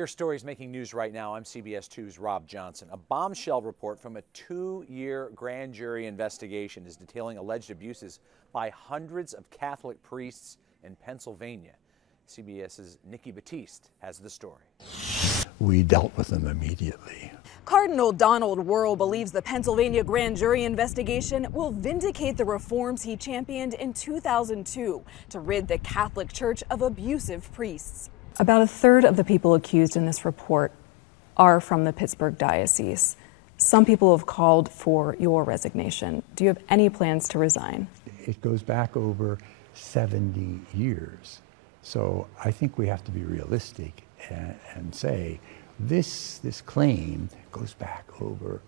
Your story is making news right now. I'm CBS 2's Rob Johnson. A bombshell report from a 2-year grand jury investigation is detailing alleged abuses by hundreds of Catholic priests in Pennsylvania. CBS's Nikki Battiste has the story. We dealt with them immediately. Cardinal Donald Wuerl believes the Pennsylvania grand jury investigation will vindicate the reforms he championed in 2002 to rid the Catholic Church of abusive priests. About a third of the people accused in this report are from the Pittsburgh diocese. Some people have called for your resignation. Do you have any plans to resign? It goes back over 70 years. So I think we have to be realistic and say this claim goes back over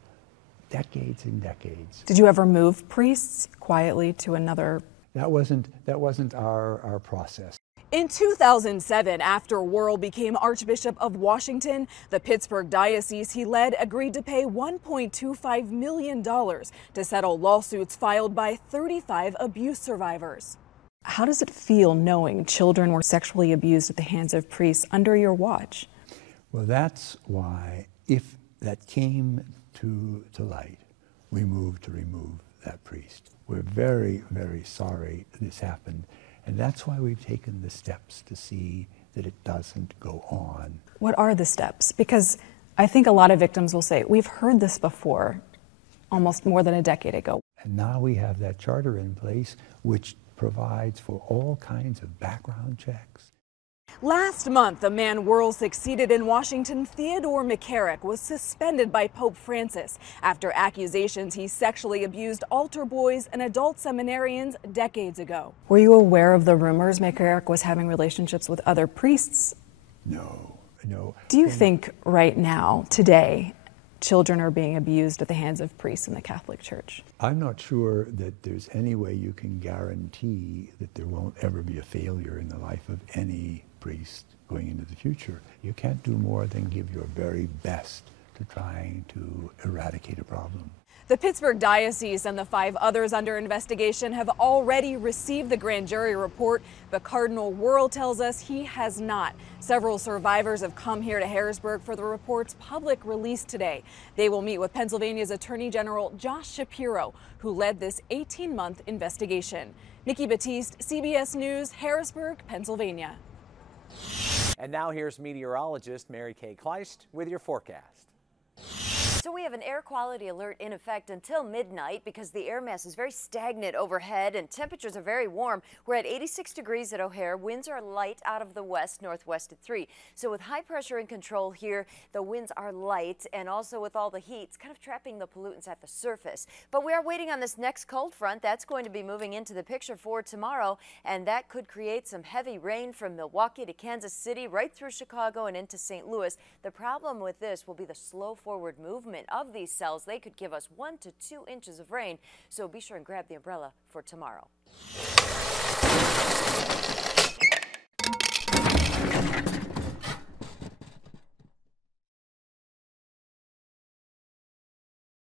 decades and decades. Did you ever move priests quietly to another? That wasn't our process. In 2007, after Wuerl became Archbishop of Washington, the Pittsburgh diocese he led agreed to pay $1.25 million to settle lawsuits filed by 35 abuse survivors. How does it feel knowing children were sexually abused at the hands of priests under your watch? Well, that's why, if that came to light, we moved to remove that priest. We're very, very sorry this happened. And that's why we've taken the steps to see that it doesn't go on. What are the steps? Because I think a lot of victims will say, we've heard this before, almost more than a decade ago. And now we have that charter in place, which provides for all kinds of background checks. Last month, the man Wuerl succeeded in Washington, Theodore McCarrick, was suspended by Pope Francis after accusations he sexually abused altar boys and adult seminarians decades ago. Were you aware of the rumors McCarrick was having relationships with other priests? No. Do you think right now, today, children are being abused at the hands of priests in the Catholic Church? I'm not sure that there's any way you can guarantee that there won't ever be a failure in the life of any priest going into the future. You can't do more than give your very best to trying to eradicate a problem. The Pittsburgh diocese and the 5 others under investigation have already received the grand jury report, but Cardinal Wuerl tells us he has not. Several survivors have come here to Harrisburg for the report's public release today. They will meet with Pennsylvania's Attorney General Josh Shapiro, who led this 18-month investigation. Nikki Battiste, CBS News, Harrisburg, Pennsylvania. And now here's meteorologist Mary Kay Kleist with your forecast. So we have an air quality alert in effect until midnight because the air mass is very stagnant overhead and temperatures are very warm. We're at 86 degrees at O'Hare. Winds are light out of the west-northwest at 3. So with high pressure in control here, the winds are light, and also with all the heat, it's kind of trapping the pollutants at the surface. But we are waiting on this next cold front. That's going to be moving into the picture for tomorrow, and that could create some heavy rain from Milwaukee to Kansas City, right through Chicago and into St. Louis. The problem with this will be the slow forward movement of these cells. They could give us 1 to 2 inches of rain, so be sure and grab the umbrella for tomorrow.